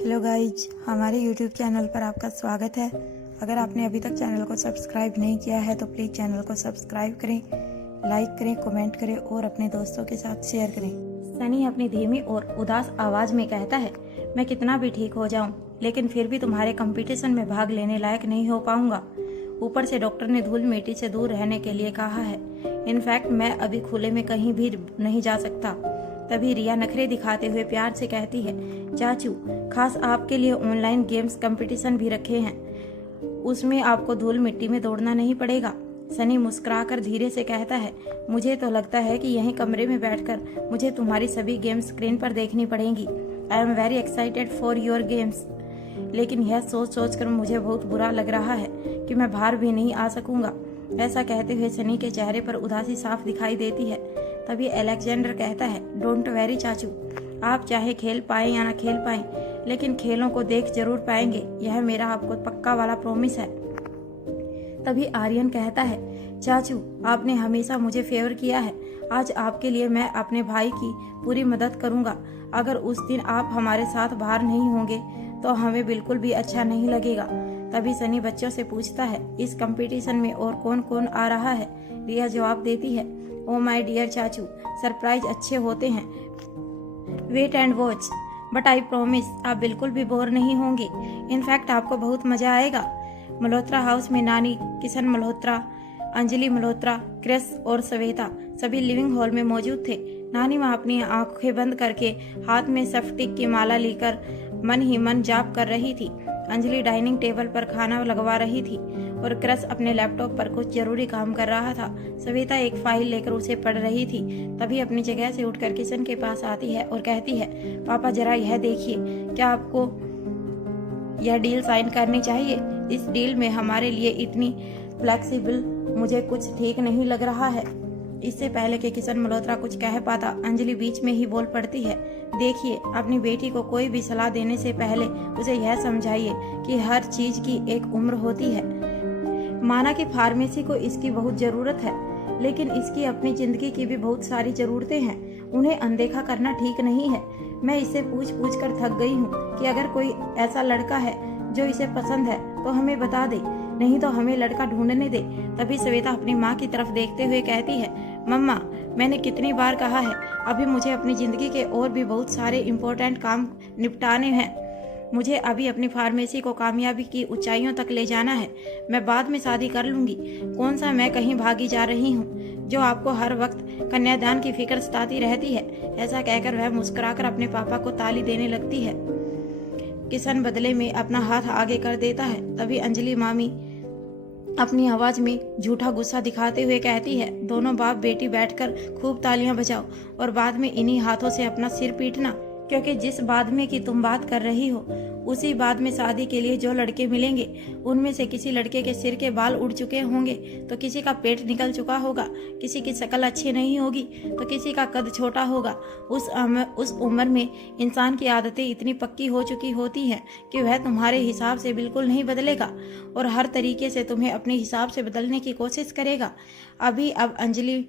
Hello guys, हमारे YouTube channel पर आपका स्वागत है। अगर आपने अभी तक चैनल को सब्सक्राइब नहीं किया है तो प्लीज़ चैनल को सब्सक्राइब करें, लाइक करें, कमेंट करें और अपने दोस्तों के साथ शेयर करें। सनी अपनी धीमी और उदास आवाज में कहता है, मैं कितना भी ठीक हो जाऊं, लेकिन फिर भी तुम्हारे कंपटीशन में भाग लेने लायक नहीं हो पाऊंगा। ऊपर से डॉक्टर ने धूल मिट्टी से दूर रहने के लिए कहा है। इनफैक्ट मैं अभी खुले में कहीं भी नहीं जा सकता। तभी रिया नखरे दिखाते हुए प्यार से कहती है, चाचू, खास आपके लिए ऑनलाइन गेम्स कंपटीशन भी रखे हैं, उसमें आपको धूल मिट्टी में दौड़ना नहीं पड़ेगा। सनी मुस्कुराकर धीरे से कहता है, मुझे तो लगता है कि यहीं कमरे में बैठकर मुझे तुम्हारी सभी गेम्स स्क्रीन पर देखनी पड़ेंगी। I am very excited for your games. लेकिन यह सोच सोच कर मुझे बहुत बुरा लग रहा है कि मैं बाहर भी नहीं आ सकूंगा। ऐसा कहते हुए सनी के चेहरे पर उदासी साफ दिखाई देती है। तभी अलेक्जेंडर कहता है, डोंट वेरी चाचू, आप चाहे खेल पाए या ना खेल पाए, लेकिन खेलों को देख जरूर पाएंगे। यह मेरा आपको पक्का वाला प्रॉमिस है। तभी आर्यन कहता है, चाचू, आपने हमेशा मुझे फेवर किया है। आज आपके लिए मैं अपने भाई की पूरी मदद करूंगा। अगर उस दिन आप हमारे साथ बाहर नहीं होंगे तो हमें बिल्कुल भी अच्छा नहीं लगेगा। तभी सनी बच्चों से पूछता है, इस कंपटीशन में और कौन कौन आ रहा है? रिया जवाब देती है, ओ माय डियर चाचू, सरप्राइज अच्छे होते हैं। Wait and watch, but I promise आप बिल्कुल भी बोर नहीं होंगे। इनफैक्ट आपको बहुत मजा आएगा। मल्होत्रा हाउस में नानी, किशन मल्होत्रा, अंजलि मल्होत्रा, क्रिस और श्वेता सभी लिविंग हॉल में मौजूद थे। नानी माँ अपनी आंखें बंद करके हाथ में सफ्टिक की माला लेकर मन ही मन जाप कर रही थी। अंजलि डाइनिंग टेबल पर खाना लगवा रही थी और क्रस अपने लैपटॉप पर कुछ जरूरी काम कर रहा था। श्वेता एक फाइल लेकर उसे पढ़ रही थी। तभी अपनी जगह से उठकर किशन के पास आती है और कहती है, पापा जरा यह देखिए, क्या आपको यह डील साइन करनी चाहिए? इस डील में हमारे लिए इतनी फ्लेक्सिबल मुझे कुछ ठीक नहीं लग रहा है। इससे पहले कि किशन मल्होत्रा कुछ कह पाता, अंजलि बीच में ही बोल पड़ती है, देखिए, अपनी बेटी को कोई भी सलाह देने से पहले उसे यह समझाइए कि हर चीज की एक उम्र होती है। माना कि फार्मेसी को इसकी बहुत जरूरत है, लेकिन इसकी अपनी जिंदगी की भी बहुत सारी जरूरतें हैं। उन्हें अनदेखा करना ठीक नहीं है। मैं इससे पूछ पूछ कर थक गई हूँ कि अगर कोई ऐसा लड़का है जो इसे पसंद है तो हमें बता दे, नहीं तो हमें लड़का ढूंढने दे। तभी श्वेता अपनी माँ की तरफ देखते हुए कहती है, मम्मा, मैंने कितनी बार कहा है, अभी मुझे अपनी जिंदगी के और भी बहुत सारे इम्पोर्टेंट काम निपटाने हैं। मुझे अभी अपनी फार्मेसी को कामयाबी की ऊंचाइयों तक ले जाना है। मैं बाद में शादी कर लूंगी। कौन सा मैं कहीं भागी जा रही हूँ जो आपको हर वक्त कन्यादान की फिक्र सताती रहती है। ऐसा कहकर वह मुस्कुराकर अपने पापा को ताली देने लगती है। किशन बदले में अपना हाथ आगे कर देता है। तभी अंजलि मामी अपनी आवाज में झूठा गुस्सा दिखाते हुए कहती है, दोनों बाप बेटी बैठकर खूब तालियां बजाओ और बाद में इन्हीं हाथों से अपना सिर पीटना, क्योंकि जिस बाद में की तुम बात कर रही हो, उसी बाद में शादी के लिए जो लड़के मिलेंगे, उनमें से किसी लड़के के सिर के बाल उड़ चुके होंगे तो किसी का पेट निकल चुका होगा, किसी की शक्ल अच्छी नहीं होगी तो किसी का कद छोटा होगा। उस उम्र में इंसान की आदतें इतनी पक्की हो चुकी होती हैं कि वह तुम्हारे हिसाब से बिल्कुल नहीं बदलेगा और हर तरीके से तुम्हें अपने हिसाब से बदलने की कोशिश करेगा। अब अंजलि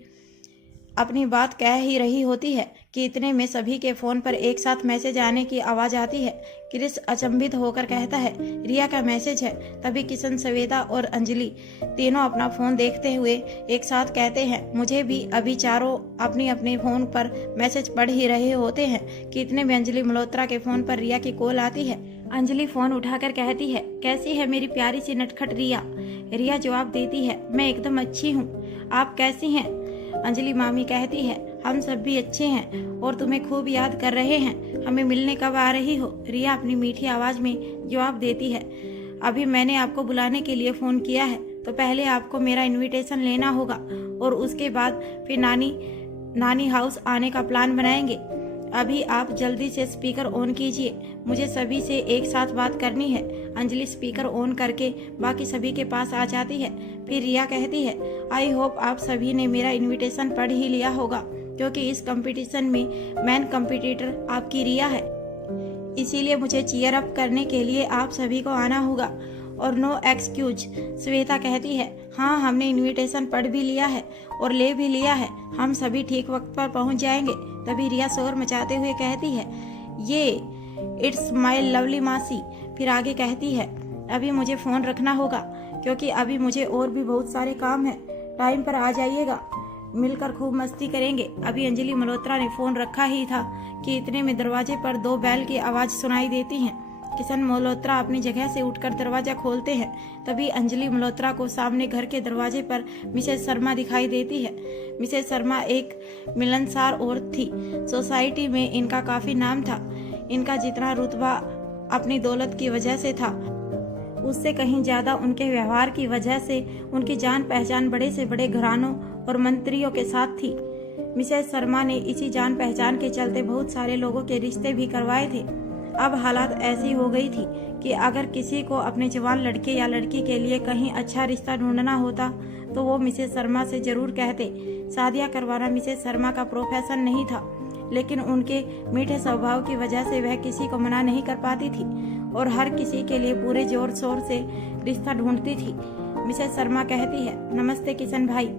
अपनी बात कह ही रही होती है कि इतने में सभी के फोन पर एक साथ मैसेज आने की आवाज आती है। क्रिस अचंभित होकर कहता है, रिया का मैसेज है। तभी किशन, श्वेता और अंजलि तीनों अपना फोन देखते हुए एक साथ कहते हैं, मुझे भी। अभी चारों अपनी अपने फोन पर मैसेज पढ़ ही रहे होते हैं कि इतने में अंजलि मल्होत्रा के फोन पर रिया की कॉल आती है। अंजलि फोन उठाकर कहती है, कैसी है मेरी प्यारी सी नटखट रिया? रिया जवाब देती है, मैं एकदम अच्छी हूँ, आप कैसी हैं? अंजलि मामी कहती है, हम सब भी अच्छे हैं और तुम्हें खूब याद कर रहे हैं। हमें मिलने कब आ रही हो? रिया अपनी मीठी आवाज में जवाब देती है, अभी मैंने आपको बुलाने के लिए फोन किया है, तो पहले आपको मेरा इनविटेशन लेना होगा और उसके बाद फिर नानी हाउस आने का प्लान बनाएंगे। अभी आप जल्दी से स्पीकर ऑन कीजिए, मुझे सभी से एक साथ बात करनी है। अंजलि स्पीकर ऑन करके बाकी सभी के पास आ जाती है। फिर रिया कहती है, आई होप आप सभी ने मेरा इनविटेशन पढ़ ही लिया होगा, क्योंकि इस कंपटीशन में मेन कंपटीटर आपकी रिया है, इसीलिए मुझे चीयर अप करने के लिए आप सभी को आना होगा और नो एक्सक्यूज। श्वेता कहती है, हाँ, हमने इनविटेशन पढ़ भी लिया है और ले भी लिया है, हम सभी ठीक वक्त पर पहुंच जाएंगे। तभी रिया शोर मचाते हुए कहती है, ये इट्स माय लवली मासी। फिर आगे कहती है, अभी मुझे फ़ोन रखना होगा क्योंकि अभी मुझे और भी बहुत सारे काम हैं। टाइम पर आ जाइएगा, मिलकर खूब मस्ती करेंगे। अभी अंजलि मल्होत्रा ने फ़ोन रखा ही था कि इतने में दरवाजे पर 2 बैल की आवाज़ सुनाई देती है। किशन मल्होत्रा अपनी जगह से उठकर दरवाजा खोलते हैं। तभी अंजलि मल्होत्रा को सामने घर के दरवाजे पर मिसेस शर्मा दिखाई देती है। मिसेस शर्मा एक मिलनसार औरत थी। सोसाइटी में इनका काफ़ी नाम था। इनका जितना रुतबा अपनी दौलत की वजह से था, उससे कहीं ज़्यादा उनके व्यवहार की वजह से उनकी जान पहचान बड़े से बड़े घरानों और मंत्रियों के साथ थी। मिसेस शर्मा ने इसी जान पहचान के चलते बहुत सारे लोगों के रिश्ते भी करवाए थे। अब हालात ऐसी हो गई थी कि अगर किसी को अपने जवान लड़के या लड़की के लिए कहीं अच्छा रिश्ता ढूंढना होता तो वो मिसेस शर्मा से जरूर कहते। शादियाँ करवाना मिसेस शर्मा का प्रोफेशन नहीं था, लेकिन उनके मीठे स्वभाव की वजह से वह किसी को मना नहीं कर पाती थी और हर किसी के लिए पूरे जोर शोर से रिश्ता ढूंढती थी। मिसेस शर्मा कहती है, नमस्ते किशन भाई।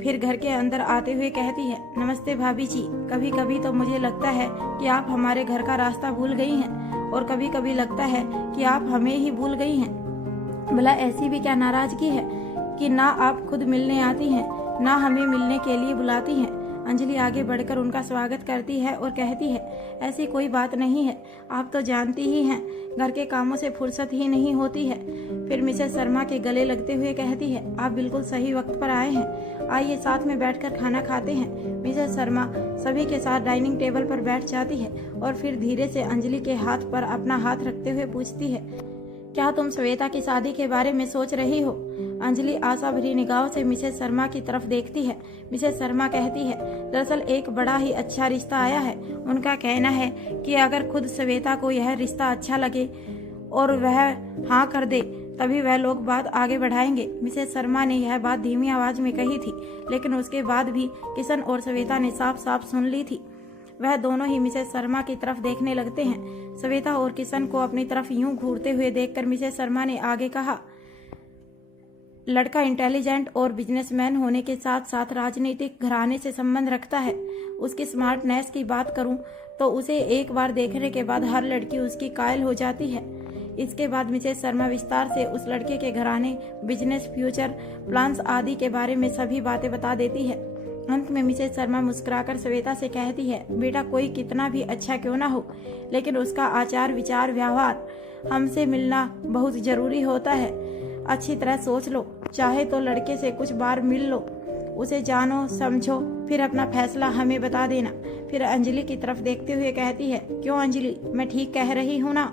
फिर घर के अंदर आते हुए कहती है, नमस्ते भाभी जी। कभी कभी तो मुझे लगता है कि आप हमारे घर का रास्ता भूल गई हैं और कभी कभी लगता है कि आप हमें ही भूल गई हैं। भला ऐसी भी क्या नाराजगी है कि ना आप खुद मिलने आती हैं, ना हमें मिलने के लिए बुलाती हैं। अंजलि आगे बढ़कर उनका स्वागत करती है और कहती है, ऐसी कोई बात नहीं है, आप तो जानती ही हैं घर के कामों से फुर्सत ही नहीं होती है। फिर मिसेस शर्मा के गले लगते हुए कहती है, आप बिल्कुल सही वक्त पर आए हैं, आइए साथ में बैठकर खाना खाते हैं। मिसेस शर्मा सभी के साथ डाइनिंग टेबल पर बैठ जाती है और फिर धीरे से अंजलि के हाथ पर अपना हाथ रखते हुए पूछती है, क्या तुम श्वेता की शादी के बारे में सोच रही हो? अंजलि आशा भरी निगाहों से मिसेस शर्मा की तरफ देखती है। मिसेस शर्मा कहती है, दरअसल एक बड़ा ही अच्छा रिश्ता आया है। उनका कहना है कि अगर खुद श्वेता को यह रिश्ता अच्छा लगे और वह हाँ कर दे तभी वह लोग बात आगे बढ़ाएंगे। मिसेस शर्मा ने यह बात धीमी आवाज में कही थी, लेकिन उसके बाद भी किशन और श्वेता ने साफ साफ सुन ली थी। वह दोनों ही मिसेस शर्मा की तरफ देखने लगते हैं। श्वेता और किशन को अपनी तरफ यूं घूरते हुए देखकर मिसेस शर्मा ने आगे कहा, लड़का इंटेलिजेंट और बिजनेसमैन होने के साथ साथ राजनीतिक घराने से संबंध रखता है। उसकी स्मार्टनेस की बात करूं तो उसे एक बार देखने के बाद हर लड़की उसकी कायल हो जाती है। इसके बाद मिसेस शर्मा विस्तार से उस लड़के के घराने, बिजनेस, फ्यूचर प्लान्स आदि के बारे में सभी बातें बता देती है। अंत में मिसेस शर्मा मुस्कुराकर श्वेता से कहती है, बेटा कोई कितना भी अच्छा क्यों ना हो, लेकिन उसका आचार विचार व्यवहार हमसे मिलना बहुत जरूरी होता है। अच्छी तरह सोच लो, चाहे तो लड़के से कुछ बार मिल लो, उसे जानो समझो, फिर अपना फैसला हमें बता देना। फिर अंजलि की तरफ देखते हुए कहती है, क्यों अंजलि, मैं ठीक कह रही हूँ ना?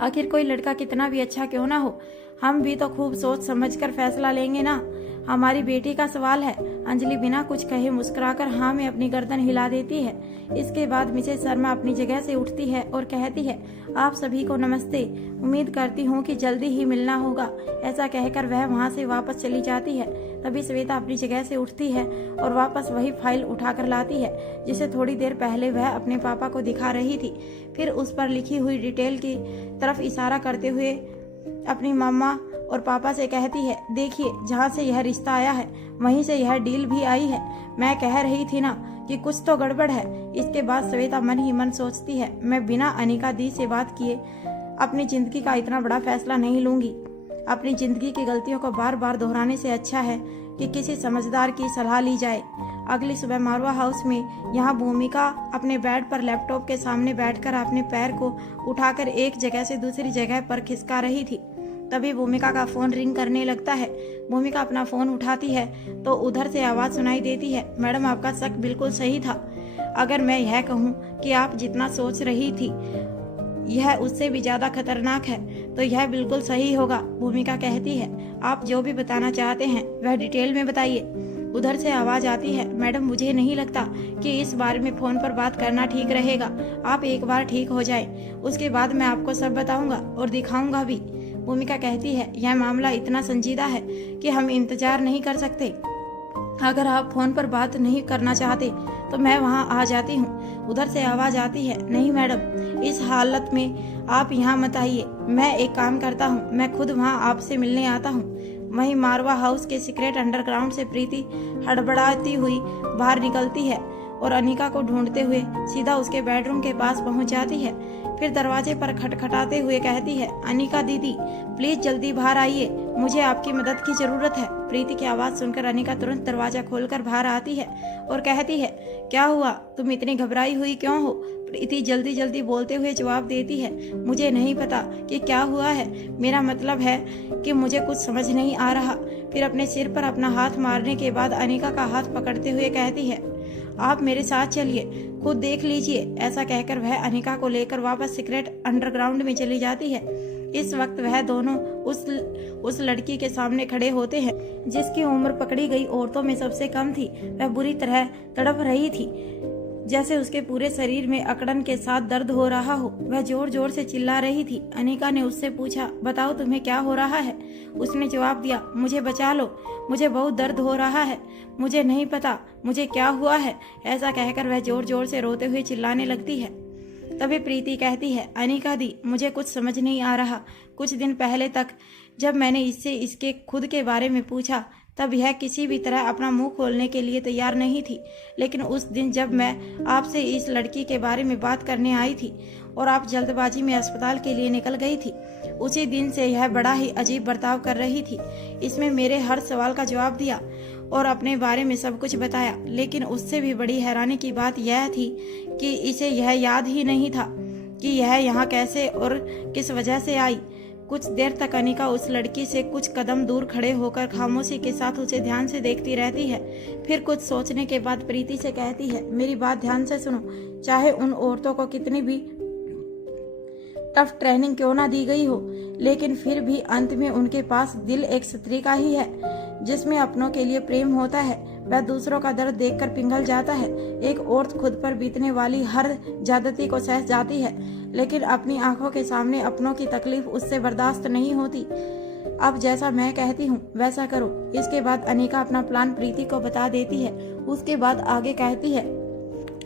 आखिर कोई लड़का कितना भी अच्छा क्यों ना हो, हम भी तो खूब सोच समझकर फैसला लेंगे ना। हमारी बेटी का सवाल है। अंजलि बिना कुछ कहे मुस्कुराकर हाँ में अपनी गर्दन हिला देती है। इसके बाद मिसेस शर्मा अपनी जगह से उठती है और कहती है, आप सभी को नमस्ते, उम्मीद करती हूँ कि जल्दी ही मिलना होगा। ऐसा कहकर वह वहाँ से वापस चली जाती है। तभी श्वेता अपनी जगह से उठती है और वापस वही फाइल उठाकर लाती है जिसे थोड़ी देर पहले वह अपने पापा को दिखा रही थी। फिर उस पर लिखी हुई डिटेल की तरफ इशारा करते हुए अपनी मम्मा और पापा से कहती है, देखिए जहाँ से यह रिश्ता आया है वहीं से यह डील भी आई है। मैं कह रही थी ना कि कुछ तो गड़बड़ है। इसके बाद श्वेता मन ही मन सोचती है, मैं बिना अनिका दी से बात किए अपनी जिंदगी का इतना बड़ा फैसला नहीं लूंगी। अपनी जिंदगी की गलतियों को बार बार दोहराने से अच्छा है कि किसी समझदार की सलाह ली जाए। अगली सुबह मारवा हाउस में यहाँ भूमिका अपने बेड पर लैपटॉप के सामने बैठकर अपने पैर को उठाकर एक जगह से दूसरी जगह पर खिसका रही थी। तभी भूमिका का फोन रिंग करने लगता है। भूमिका अपना फोन उठाती है तो उधर से आवाज सुनाई देती है, मैडम आपका शक बिल्कुल सही था। अगर मैं यह कहूँ कि आप जितना सोच रही थी यह उससे भी ज्यादा खतरनाक है तो यह बिल्कुल सही होगा। भूमिका कहती है, आप जो भी बताना चाहते हैं वह डिटेल में बताइए। उधर से आवाज आती है, मैडम मुझे नहीं लगता कि इस बारे में फोन पर बात करना ठीक रहेगा। आप एक बार ठीक हो जाए, उसके बाद मैं आपको सब बताऊंगा और दिखाऊंगा भी। भूमिका कहती है, यह मामला इतना संजीदा है कि हम इंतजार नहीं कर सकते। अगर आप फोन पर बात नहीं करना चाहते तो मैं वहां आ जाती हूँ। उधर से आवाज आती है, नहीं मैडम, इस हालत में आप यहाँ मत आइए। मैं एक काम करता हूँ, मैं खुद वहाँ आपसे मिलने आता हूँ। वहीं मारवा हाउस के सीक्रेट अंडरग्राउंड से प्रीति हड़बड़ाती हुई बाहर निकलती है और अनिका को ढूंढते हुए सीधा उसके बेडरूम के पास पहुंच जाती है। फिर दरवाजे पर खटखटाते हुए कहती है, अनिका दीदी प्लीज जल्दी बाहर आइए, मुझे आपकी मदद की जरूरत है। प्रीति की आवाज सुनकर अनिका तुरंत दरवाजा खोलकर बाहर आती है और कहती है, क्या हुआ, तुम इतनी घबराई हुई क्यों हो? प्रीति जल्दी जल्दी बोलते हुए जवाब देती है, मुझे नहीं पता कि क्या हुआ है, मेरा मतलब है कि मुझे कुछ समझ नहीं आ रहा। फिर अपने सिर पर अपना हाथ मारने के बाद अनिका का हाथ पकड़ते हुए कहती है, आप मेरे साथ चलिए, खुद देख लीजिए। ऐसा कहकर वह अनिका को लेकर वापस सीक्रेट अंडरग्राउंड में चली जाती है। इस वक्त वह दोनों उस लड़की के सामने खड़े होते हैं जिसकी उम्र पकड़ी गई औरतों में सबसे कम थी। वह बुरी तरह तड़प रही थी, जैसे उसके पूरे शरीर में अकड़न के साथ दर्द हो रहा हो। वह जोर जोर से चिल्ला रही थी। अनिका ने उससे पूछा, बताओ तुम्हें क्या हो रहा है? उसने जवाब दिया, मुझे बचा लो, मुझे बहुत दर्द हो रहा है, मुझे नहीं पता मुझे क्या हुआ है। ऐसा कहकर वह जोर जोर से रोते हुए चिल्लाने लगती है। तभी प्रीति कहती है, अनिका दी मुझे कुछ समझ नहीं आ रहा। कुछ दिन पहले तक जब मैंने इससे इसके खुद के बारे में पूछा तब यह किसी भी तरह अपना मुंह खोलने के लिए तैयार नहीं थी, लेकिन उस दिन जब मैं आपसे इस लड़की के बारे में बात करने आई थी और आप जल्दबाजी में अस्पताल के लिए निकल गई थी, उसी दिन से यह बड़ा ही अजीब बर्ताव कर रही थी। इसमें मेरे हर सवाल का जवाब दिया और अपने बारे में सब कुछ बताया, लेकिन उससे भी बड़ी हैरानी की बात यह थी कि इसे यह याद ही नहीं था कि यह यहाँ कैसे और किस वजह से आई। कुछ देर तक अनिका उस लड़की से कुछ कदम दूर खड़े होकर खामोशी के साथ उसे ध्यान से देखती रहती है। फिर कुछ सोचने के बाद प्रीति से कहती है, मेरी बात ध्यान से सुनो, चाहे उन औरतों को कितनी भी टफ ट्रेनिंग क्यों ना दी गई हो, लेकिन फिर भी अंत में उनके पास दिल एक स्त्री का ही है जिसमें अपनों के लिए प्रेम होता है। वह दूसरों का दर्द देखकर पिघल जाता है। एक औरत खुद पर बीतने वाली हर ज्यादती को सह जाती है, लेकिन अपनी आंखों के सामने अपनों की तकलीफ उससे बर्दाश्त नहीं होती। अब जैसा मैं कहती हूँ वैसा करो। इसके बाद अनिका अपना प्लान प्रीति को बता देती है। उसके बाद आगे कहती है,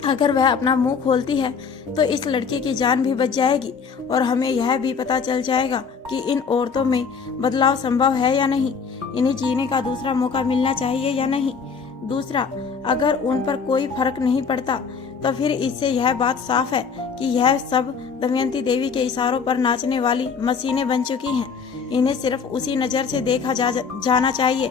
अगर वह अपना मुंह खोलती है तो इस लड़की की जान भी बच जाएगी और हमें यह भी पता चल जाएगा कि इन औरतों में बदलाव संभव है या नहीं, इन्हें जीने का दूसरा मौका मिलना चाहिए या नहीं। दूसरा, अगर उन पर कोई फर्क नहीं पड़ता तो फिर इससे यह बात साफ है कि यह सब दमयंती देवी के इशारों पर नाचने वाली मशीनें बन चुकी हैं। इन्हें सिर्फ उसी नज़र से देखा जाना चाहिए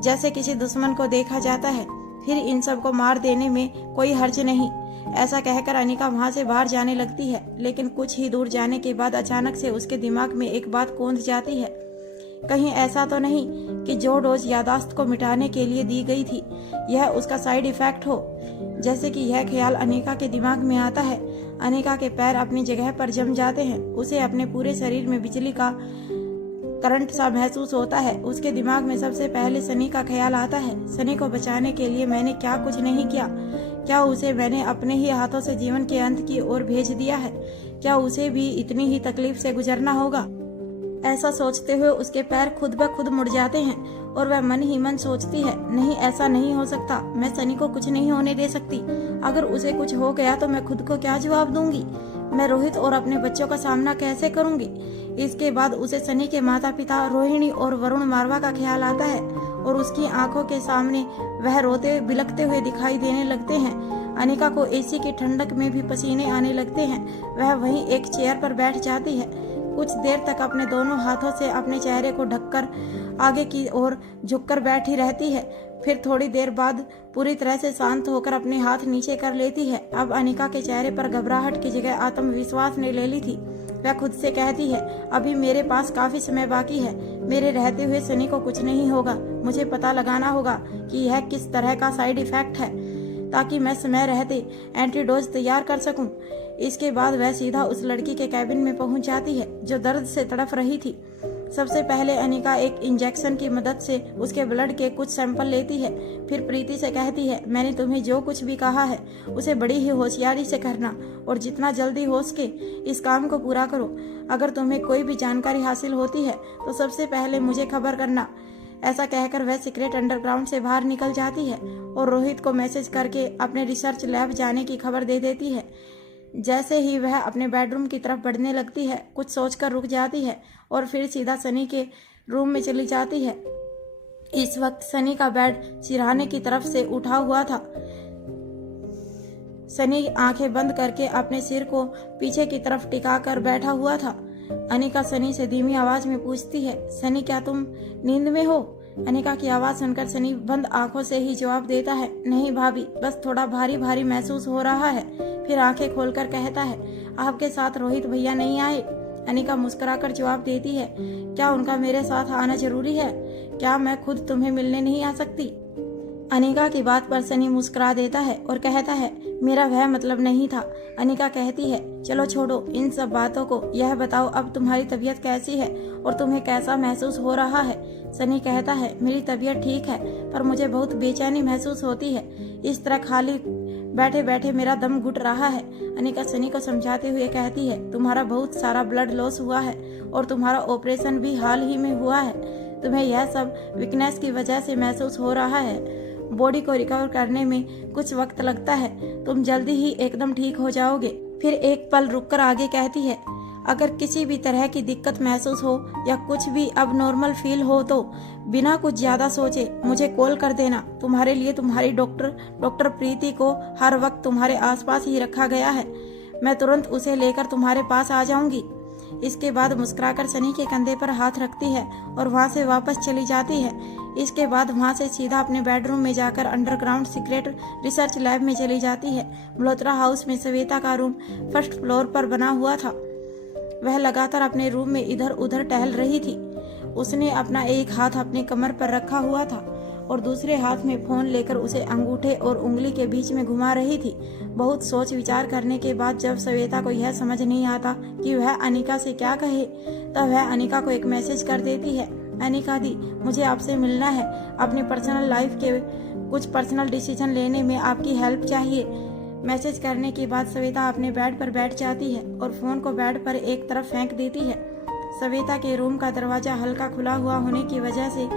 जैसे किसी दुश्मन को देखा जाता है। फिर इन सब को मार देने में कोई हर्ज नहीं। ऐसा कहकर अनिका वहां से बाहर जाने लगती है, लेकिन कुछ ही दूर जाने के बाद अचानक से उसके दिमाग में एक बात कौंध जाती है। कहीं ऐसा तो नहीं कि जो डोज यादाश्त को मिटाने के लिए दी गई थी यह उसका साइड इफेक्ट हो। जैसे कि यह ख्याल अनिका के दिमाग में आता है, अनिका के पैर अपनी जगह पर जम जाते हैं। उसे अपने पूरे शरीर में बिजली का करंट सा महसूस होता है। उसके दिमाग में सबसे पहले सनी का ख्याल आता है। सनी को बचाने के लिए मैंने क्या कुछ नहीं किया? क्या उसे मैंने अपने ही हाथों से जीवन के अंत की ओर भेज दिया है? क्या उसे भी इतनी ही तकलीफ से गुजरना होगा? ऐसा सोचते हुए उसके पैर खुद ब खुद मुड़ जाते हैं और वह मन ही मन सोचती है, नहीं ऐसा नहीं हो सकता, मैं सनी को कुछ नहीं होने दे सकती। अगर उसे कुछ हो गया तो मैं खुद को क्या जवाब दूंगी? मैं रोहित और अपने बच्चों का सामना कैसे करूंगी? इसके बाद उसे सनी के माता पिता रोहिणी और वरुण मारवा का ख्याल आता है और उसकी आंखों के सामने वह रोते बिलखते हुए दिखाई देने लगते हैं। अनिका को एसी की ठंडक में भी पसीने आने लगते हैं। वह वहीं एक चेयर पर बैठ जाती है। कुछ देर तक अपने दोनों हाथों से अपने चेहरे को ढककर आगे की ओर झुककर बैठी रहती है। फिर थोड़ी देर बाद पूरी तरह से शांत होकर अपने हाथ नीचे कर लेती है। अब अनिका के चेहरे पर घबराहट की जगह आत्मविश्वास ने ले ली थी। वह खुद से कहती है, अभी मेरे पास काफी समय बाकी है, मेरे रहते हुए सनी को कुछ नहीं होगा। मुझे पता लगाना होगा कि यह किस तरह का साइड इफेक्ट है ताकि मैं समय रहते एंटीडोज तैयार कर सकूं। इसके बाद वह सीधा उस लड़की के कैबिन में पहुंच जाती है जो दर्द से तड़प रही थी। सबसे पहले अनिका एक इंजेक्शन की मदद से उसके ब्लड के कुछ सैंपल लेती है। फिर प्रीति से कहती है, मैंने तुम्हें जो कुछ भी कहा है उसे बड़ी ही होशियारी से करना और जितना जल्दी हो सके इस काम को पूरा करो। अगर तुम्हें कोई भी जानकारी हासिल होती है तो सबसे पहले मुझे खबर करना। ऐसा कहकर वह सीक्रेट अंडरग्राउंड से बाहर निकल जाती है और रोहित को मैसेज करके अपने रिसर्च लैब जाने की खबर दे देती है। जैसे ही वह अपने बेडरूम की तरफ बढ़ने लगती है, कुछ सोचकर रुक जाती है और फिर सीधा सनी के रूम में चली जाती है। इस वक्त सनी का बेड सिरहाने की तरफ से उठा हुआ था। सनी आंखें बंद करके अपने सिर को पीछे की तरफ टिकाकर बैठा हुआ था। अनिका सनी से धीमी आवाज में पूछती है, सनी क्या तुम नींद में हो? अनिका की आवाज सुनकर सनी बंद आंखों से ही जवाब देता है, नहीं भाभी, बस थोड़ा भारी भारी महसूस हो रहा है। फिर आंखें खोलकर कहता है, आपके साथ रोहित भैया नहीं आए? अनिका मुस्कुराकर जवाब देती है, क्या उनका मेरे साथ आना जरूरी है? क्या मैं खुद तुम्हें मिलने नहीं आ सकती? अनिका की बात पर सनी मुस्कुरा देता है और कहता है, मेरा वह मतलब नहीं था। अनिका कहती है, चलो छोड़ो इन सब बातों को, यह बताओ अब तुम्हारी तबीयत कैसी है और तुम्हें कैसा महसूस हो रहा है? सनी कहता है, मेरी तबीयत ठीक है, पर मुझे बहुत बेचैनी महसूस होती है। इस तरह खाली बैठे बैठे मेरा दम घुट रहा है। अनिका सनी को समझाते हुए कहती है, तुम्हारा बहुत सारा ब्लड लॉस हुआ है और तुम्हारा ऑपरेशन भी हाल ही में हुआ है। तुम्हें यह सब वीकनेस की वजह से महसूस हो रहा है। बॉडी को रिकवर करने में कुछ वक्त लगता है, तुम जल्दी ही एकदम ठीक हो जाओगे। फिर एक पल रुककर आगे कहती है, अगर किसी भी तरह की दिक्कत महसूस हो या कुछ भी अब नॉर्मल फील हो तो बिना कुछ ज्यादा सोचे मुझे कॉल कर देना। तुम्हारे लिए तुम्हारी डॉक्टर प्रीति को हर वक्त तुम्हारे आसपास ही रखा गया है। मैं तुरंत उसे लेकर तुम्हारे पास आ जाऊंगी। इसके बाद मुस्कुराकर सनी के कंधे पर हाथ रखती है और वहाँ से वापस चली जाती है। इसके बाद वहाँ से सीधा अपने बेडरूम में जाकर अंडरग्राउंड सीक्रेट रिसर्च लैब में चली जाती है। मल्होत्रा हाउस में श्वेता का रूम फर्स्ट फ्लोर पर बना हुआ था। वह लगातार अपने रूम में इधर उधर टहल रही थी। उसने अपना एक हाथ अपने कमर पर रखा हुआ था और दूसरे हाथ में फोन लेकर उसे अंगूठे और उंगली के बीच में घुमा रही थी। बहुत सोच विचार करने के बाद जब श्वेता को यह समझ नहीं आता कि वह अनिका से क्या कहे, तब वह अनिका को एक मैसेज कर देती है, अनिका दी, मुझे आपसे मिलना है। अपनी पर्सनल लाइफ के कुछ पर्सनल डिसीजन लेने में आपकी हेल्प चाहिए। मैसेज करने के बाद श्वेता अपने बेड पर बैठ जाती है और फोन को बेड पर एक तरफ फेंक देती है। श्वेता के रूम का दरवाजा हल्का खुला हुआ होने की वजह से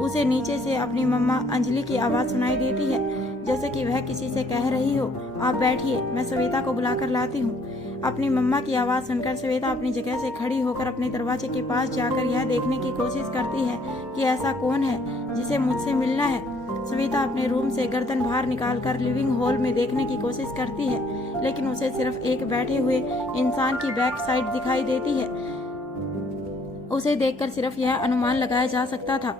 उसे नीचे से अपनी मम्मा अंजलि की आवाज सुनाई देती है, जैसे कि वह किसी से कह रही हो, आप बैठिए, मैं श्वेता को बुलाकर लाती हूँ। अपनी मम्मा की आवाज सुनकर श्वेता अपनी जगह से खड़ी होकर अपने दरवाजे के पास जाकर यह देखने की कोशिश करती है कि ऐसा कौन है जिसे मुझसे मिलना है। श्वेता अपने रूम से गर्दन बाहर निकालकर लिविंग हॉल में देखने की कोशिश करती है, लेकिन उसे सिर्फ एक बैठे हुए इंसान की बैक साइड दिखाई देती है। उसे देखकर सिर्फ यह अनुमान लगाया जा सकता था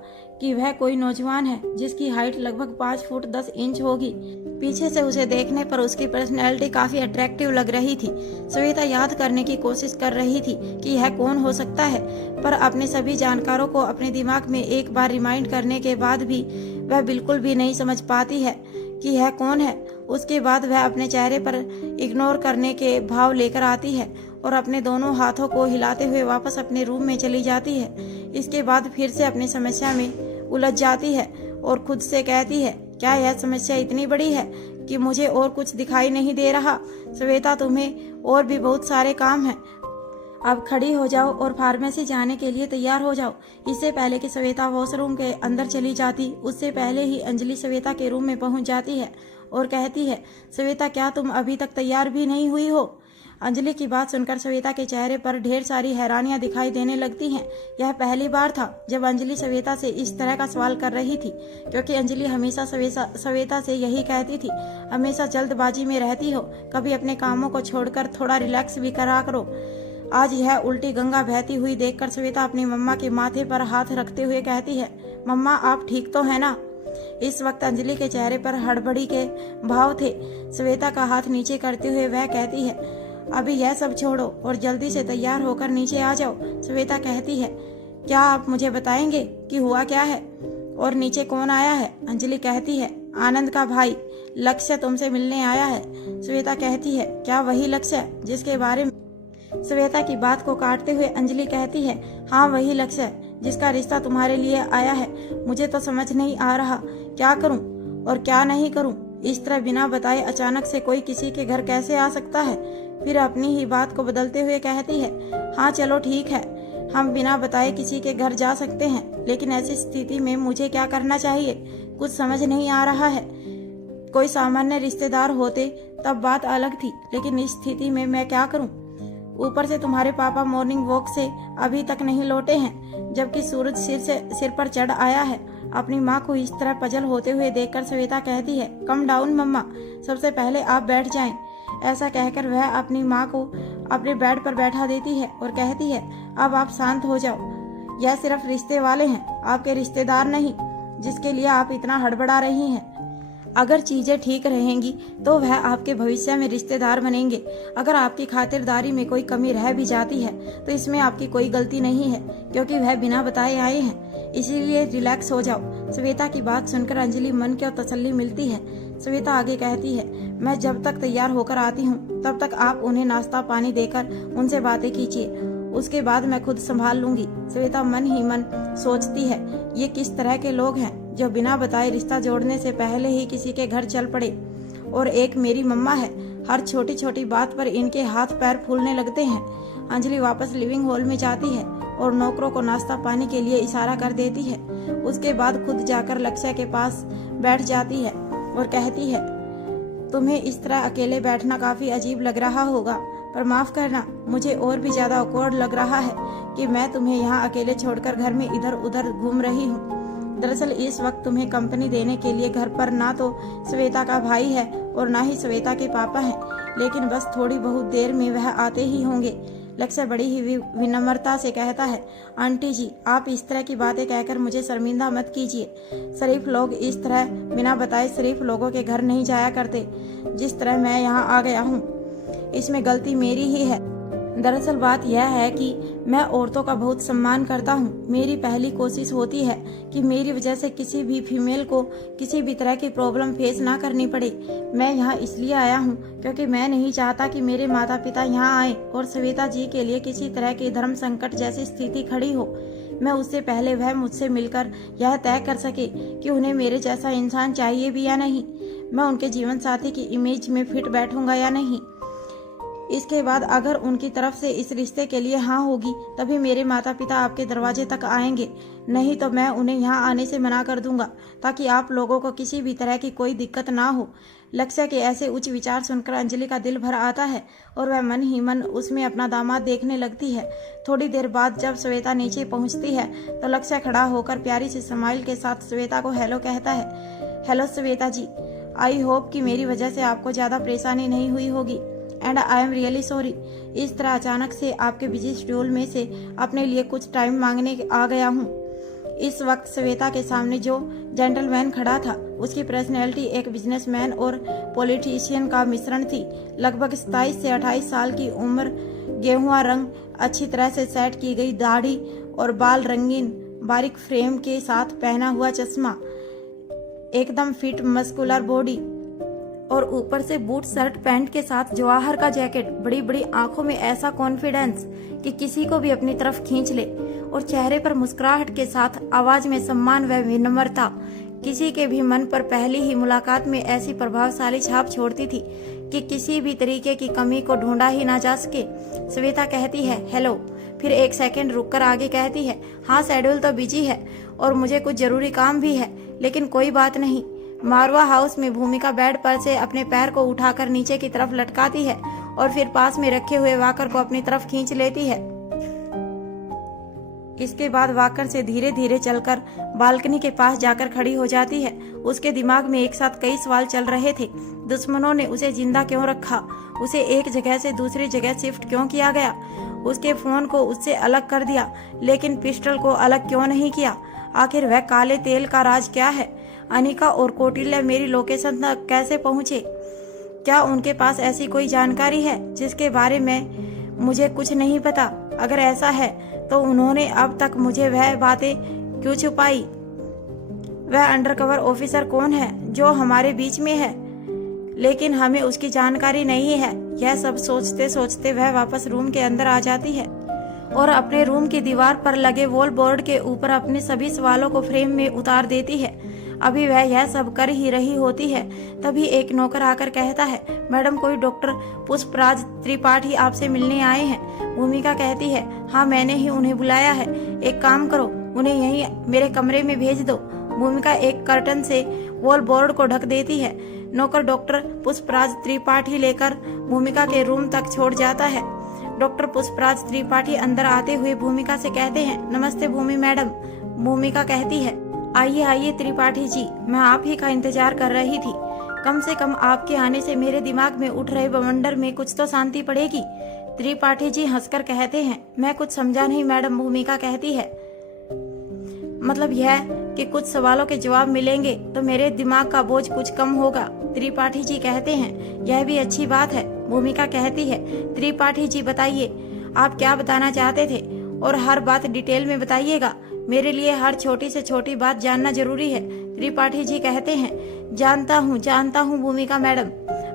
कि वह कोई नौजवान है जिसकी हाइट लगभग 5 फुट 10 इंच होगी। पीछे से उसे देखने पर उसकी पर्सनैलिटी काफी अट्रैक्टिव लग रही थी। श्वेता याद करने की कोशिश कर रही थी कि यह कौन हो सकता है, पर अपने सभी जानकारों को अपने दिमाग में एक बार रिमाइंड करने के बाद भी वह बिल्कुल भी नहीं समझ पाती है कि यह कौन है। उसके बाद वह अपने चेहरे पर इग्नोर करने के भाव लेकर आती है और अपने दोनों हाथों को हिलाते हुए वापस अपने रूम में चली जाती है। इसके बाद फिर से अपनी समस्या में उलझ जाती है और खुद से कहती है, क्या यह समस्या इतनी बड़ी है कि मुझे और कुछ दिखाई नहीं दे रहा? श्वेता, तुम्हें और भी बहुत सारे काम हैं। अब खड़ी हो जाओ और फार्मेसी जाने के लिए तैयार हो जाओ। इससे पहले कि श्वेता वॉशरूम के अंदर चली जाती, उससे पहले ही अंजलि श्वेता के रूम में पहुंच जाती है और कहती है, श्वेता, क्या तुम अभी तक तैयार भी नहीं हुई हो? अंजलि की बात सुनकर श्वेता के चेहरे पर ढेर सारी हैरानियां दिखाई देने लगती हैं। यह पहली बार था जब अंजलि श्वेता से इस तरह का सवाल कर रही थी, क्योंकि अंजलि हमेशा श्वेता से यही कहती थी, हमेशा जल्दबाजी में रहती हो, कभी अपने कामों को छोड़कर थोड़ा रिलैक्स भी करा करो। आज यह उल्टी गंगा बहती हुई देखकर श्वेता अपनी मम्मा के माथे पर हाथ रखते हुए कहती है, मम्मा, आप ठीक तो है ना? इस वक्त अंजलि के चेहरे पर हड़बड़ी के भाव थे। श्वेता का हाथ नीचे करते हुए वह कहती है, अभी यह सब छोड़ो और जल्दी से तैयार होकर नीचे आ जाओ। श्वेता कहती है, क्या आप मुझे बताएंगे कि हुआ क्या है और नीचे कौन आया है? अंजलि कहती है, आनंद का भाई लक्ष्य तुमसे मिलने आया है। श्वेता कहती है, क्या वही लक्ष्य जिसके बारे में? श्वेता की बात को काटते हुए अंजलि कहती है, हाँ, वही लक्ष्य जिसका रिश्ता तुम्हारे लिए आया है। मुझे तो समझ नहीं आ रहा क्या करूं और क्या नहीं करूं। इस तरह बिना बताए अचानक से कोई किसी के घर कैसे आ सकता है? फिर अपनी ही बात को बदलते हुए कहती है, हाँ चलो ठीक है, हम बिना बताए किसी के घर जा सकते हैं, लेकिन ऐसी स्थिति में मुझे क्या करना चाहिए कुछ समझ नहीं आ रहा है। कोई सामान्य रिश्तेदार होते तब बात अलग थी, लेकिन इस स्थिति में मैं क्या करूं? ऊपर से तुम्हारे पापा मॉर्निंग वॉक से अभी तक नहीं लौटे हैं, जबकि सूरज सिर पर चढ़ आया है। अपनी माँ को इस तरह पजल होते हुए देखकर श्वेता कहती है, कम डाउन मम्मा, सबसे पहले आप बैठ जाएं। ऐसा कहकर वह अपनी माँ को अपने बेड पर बैठा देती है और कहती है, अब आप शांत हो जाओ। यह सिर्फ रिश्ते वाले हैं, आपके रिश्तेदार नहीं, जिसके लिए आप इतना हड़बड़ा रही हैं। अगर चीजें ठीक रहेंगी तो वह आपके भविष्य में रिश्तेदार बनेंगे। अगर आपकी खातिरदारी में कोई कमी रह भी जाती है तो इसमें आपकी कोई गलती नहीं है, क्योंकि वह बिना बताए आए हैं। इसीलिए रिलैक्स हो जाओ। श्वेता की बात सुनकर अंजलि मन को तसल्ली मिलती है। श्वेता आगे कहती है, मैं जब तक तैयार होकर आती हूँ तब तक आप उन्हें नाश्ता पानी देकर उनसे बातें कीजिए, उसके बाद मैं खुद संभाल लूंगी। श्वेता मन ही मन सोचती है, ये किस तरह के लोग हैं जो बिना बताए रिश्ता जोड़ने से पहले ही किसी के घर चल पड़े। और एक मेरी मम्मा है, हर छोटी छोटी बात पर इनके हाथ पैर फूलने लगते हैं। अंजलि वापस लिविंग हॉल में जाती है और नौकरों को नाश्ता पानी के लिए इशारा कर देती है। उसके बाद खुद जाकर लक्ष्य के पास बैठ जाती है और कहती है, तुम्हें इस तरह अकेले बैठना काफी अजीब लग रहा होगा, पर माफ करना, मुझे और भी ज्यादा ऑकवर्ड लग रहा है कि मैं तुम्हें यहाँ अकेले छोड़कर घर में इधर उधर घूम रही हूँ। दरअसल इस वक्त तुम्हें कंपनी देने के लिए घर पर ना तो श्वेता का भाई है और ना ही श्वेता के पापा हैं, लेकिन बस थोड़ी बहुत देर में वह आते ही होंगे। लक्ष्य बड़ी ही विनम्रता से कहता है, आंटी जी, आप इस तरह की बातें कहकर मुझे शर्मिंदा मत कीजिए। शरीफ लोग इस तरह बिना बताए शरीफ लोगों के घर नहीं जाया करते। जिस तरह मैं यहाँ आ गया हूँ इसमें गलती मेरी ही है। दरअसल बात यह है कि मैं औरतों का बहुत सम्मान करता हूँ। मेरी पहली कोशिश होती है कि मेरी वजह से किसी भी फीमेल को किसी भी तरह की प्रॉब्लम फेस ना करनी पड़े। मैं यहाँ इसलिए आया हूँ क्योंकि मैं नहीं चाहता कि मेरे माता पिता यहाँ आए और श्वेता जी के लिए किसी तरह की धर्म संकट जैसी स्थिति खड़ी हो। मैं उससे पहले वह मुझसे मिलकर यह तय कर सके कि उन्हें मेरे जैसा इंसान चाहिए भी या नहीं, मैं उनके जीवन साथी की इमेज में फिट बैठूंगा या नहीं। इसके बाद अगर उनकी तरफ से इस रिश्ते के लिए हाँ होगी तभी मेरे माता पिता आपके दरवाजे तक आएंगे, नहीं तो मैं उन्हें यहाँ आने से मना कर दूंगा ताकि आप लोगों को किसी भी तरह की कोई दिक्कत ना हो। लक्ष्य के ऐसे उच्च विचार सुनकर अंजलि का दिल भर आता है और वह मन ही मन उसमें अपना दामाद देखने लगती है। थोड़ी देर बाद जब श्वेता नीचे पहुंचती है तो लक्ष्य खड़ा होकर प्यारी सी स्माइल के साथ श्वेता को हेलो कहता है। Hello Shweta ji, I hope कि मेरी वजह से आपको ज्यादा परेशानी नहीं हुई होगी and I am really sorry. इस तरह अचानक से आपके बिजी शेड्यूल में से अपने लिए कुछ टाइम मांगने आ गया हूँ। इस वक्त श्वेता के सामने जो जेंटलमैन खड़ा था उसकी पर्सनैलिटी एक बिजनेसमैन और पॉलिटिशियन का मिश्रण थी। लगभग 27 से 28 साल की उम्र, गेहुआ रंग, अच्छी तरह से सेट की गई दाढ़ी और बाल, रंगीन बारीक फ्रेम के साथ पहना हुआ चश्मा, एकदम फिट मस्कुलर बॉडी और ऊपर से बूट शर्ट पैंट के साथ जवाहर का जैकेट, बड़ी बड़ी आंखों में ऐसा कॉन्फिडेंस कि किसी को भी अपनी तरफ खींच ले, और चेहरे पर मुस्कुराहट के साथ आवाज में सम्मान व विनम्रता किसी के भी मन पर पहली ही मुलाकात में ऐसी प्रभावशाली छाप छोड़ती थी कि किसी भी तरीके की कमी को ढूंढा ही ना जा सके। श्वेता कहती है हेलो, फिर एक सेकंड रुककर आगे कहती है, हाँ शेड्यूल तो बिजी है और मुझे कुछ जरूरी काम भी है, लेकिन कोई बात नहीं। मारवा हाउस में भूमिका बेड पर से अपने पैर को उठाकर नीचे की तरफ लटकाती है और फिर पास में रखे हुए वाकर को अपनी तरफ खींच लेती है। इसके बाद वाकर से धीरे धीरे चलकर बालकनी के पास जाकर खड़ी हो जाती है। उसके दिमाग में एक साथ कई सवाल चल रहे थे। दुश्मनों ने उसे जिंदा क्यों रखा? उसे एक जगह से दूसरी जगह शिफ्ट क्यों किया गया? उसके फोन को उससे अलग कर दिया, लेकिन पिस्टल को अलग क्यों नहीं किया? आखिर वह काले तेल का राज क्या है? अनिका और कौटिल्य मेरी लोकेशन तक कैसे पहुंचे? क्या उनके पास ऐसी कोई जानकारी है जिसके बारे में मुझे कुछ नहीं पता? अगर ऐसा है तो उन्होंने अब तक मुझे वह बातें क्यों छुपाई? वह अंडरकवर ऑफिसर कौन है जो हमारे बीच में है लेकिन हमें उसकी जानकारी नहीं है? यह सब सोचते सोचते वह वापस रूम के अंदर आ जाती है और अपने रूम की दीवार पर लगे वॉल बोर्ड के ऊपर अपने सभी सवालों को फ्रेम में उतार देती है। अभी वह यह सब कर ही रही होती है, तभी एक नौकर आकर कहता है, मैडम कोई डॉक्टर पुष्पराज त्रिपाठी आपसे मिलने आए हैं। भूमिका कहती है, हाँ मैंने ही उन्हें बुलाया है, एक काम करो उन्हें यहीं मेरे कमरे में भेज दो। भूमिका एक कर्टन से वॉल बोर्ड को ढक देती है। नौकर डॉक्टर पुष्पराज त्रिपाठी लेकर भूमिका के रूम तक छोड़ जाता है। डॉक्टर पुष्पराज त्रिपाठी अंदर आते हुए भूमिका से कहते हैं, नमस्ते भूमि मैडम। भूमिका कहती है, आइए आइए त्रिपाठी जी, मैं आप ही का इंतजार कर रही थी। कम से कम आपके आने से मेरे दिमाग में उठ रहे बवंडर में कुछ तो शांति पड़ेगी। त्रिपाठी जी हंसकर कहते हैं, मैं कुछ समझा नहीं मैडम। भूमिका कहती है, मतलब यह कि कुछ सवालों के जवाब मिलेंगे तो मेरे दिमाग का बोझ कुछ कम होगा। त्रिपाठी जी कहते हैं, यह भी अच्छी बात है। भूमिका कहती है, त्रिपाठी जी बताइए आप क्या बताना चाहते थे और हर बात डिटेल में बताइएगा। मेरे लिए हर छोटी से छोटी बात जानना जरूरी है। त्रिपाठी जी कहते हैं, जानता हूँ भूमिका मैडम,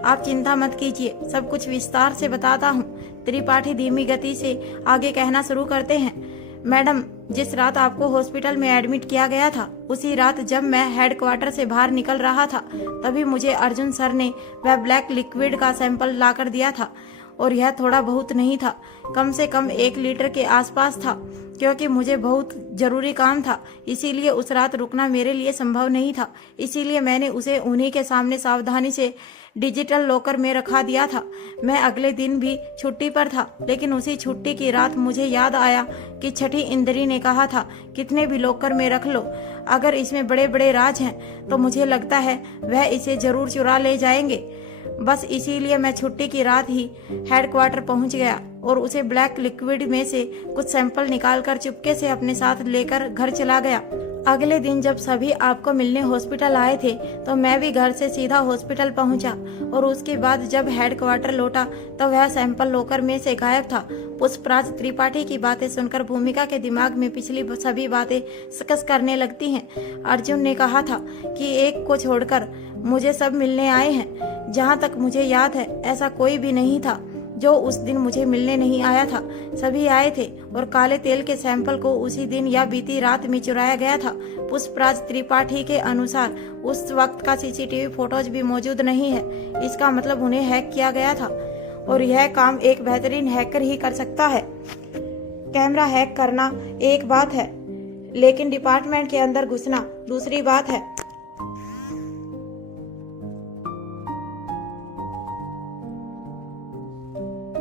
आप चिंता मत कीजिए, सब कुछ विस्तार से बताता हूँ। त्रिपाठी धीमी गति से आगे कहना शुरू करते हैं, मैडम जिस रात आपको हॉस्पिटल में एडमिट किया गया था, उसी रात जब मैं हेडक्वार्टर से बाहर निकल रहा था, तभी मुझे अर्जुन सर ने वह ब्लैक लिक्विड का सैंपल लाकर दिया था। और यह थोड़ा बहुत नहीं था, कम से कम 1 लीटर के आसपास था। क्योंकि मुझे बहुत जरूरी काम था, इसीलिए उस रात रुकना मेरे लिए संभव नहीं था। इसीलिए मैंने उसे उन्हीं के सामने सावधानी से डिजिटल लॉकर में रखा दिया था। मैं अगले दिन भी छुट्टी पर था, लेकिन उसी छुट्टी की रात मुझे याद आया कि छठी इंद्री ने कहा था, कितने भी लॉकर में रख लो, अगर इसमें बड़े बड़े राज हैं तो मुझे लगता है वह इसे जरूर चुरा ले जाएंगे। बस इसीलिए मैं छुट्टी की रात ही हेडक्वार्टर पहुंच गया और उसे ब्लैक लिक्विड में से कुछ सैंपल निकालकर चुपके से अपने साथ लेकर घर चला गया। अगले दिन जब सभी आपको मिलने हॉस्पिटल आए थे तो मैं भी घर से सीधा हॉस्पिटल पहुंचा और उसके बाद जब हेडक्वार्टर लौटा तो वह सैंपल लॉकर में से गायब था। पुष्पराज त्रिपाठी की बातें सुनकर भूमिका के दिमाग में पिछली सभी बातें सकस करने लगती हैं। अर्जुन ने कहा था कि एक को छोड़कर मुझे सब मिलने आए हैं। जहाँ तक मुझे याद है ऐसा कोई भी नहीं था जो उस दिन मुझे मिलने नहीं आया था। सभी आए थे और काले तेल के सैंपल को उसी दिन या बीती रात में चुराया गया था। पुष्पराज त्रिपाठी के अनुसार उस वक्त का सीसीटीवी फोटोज भी मौजूद नहीं है। इसका मतलब उन्हें हैक किया गया था और यह काम एक बेहतरीन हैकर ही कर सकता है। कैमरा हैक करना एक बात है, लेकिन डिपार्टमेंट के अंदर घुसना दूसरी बात है।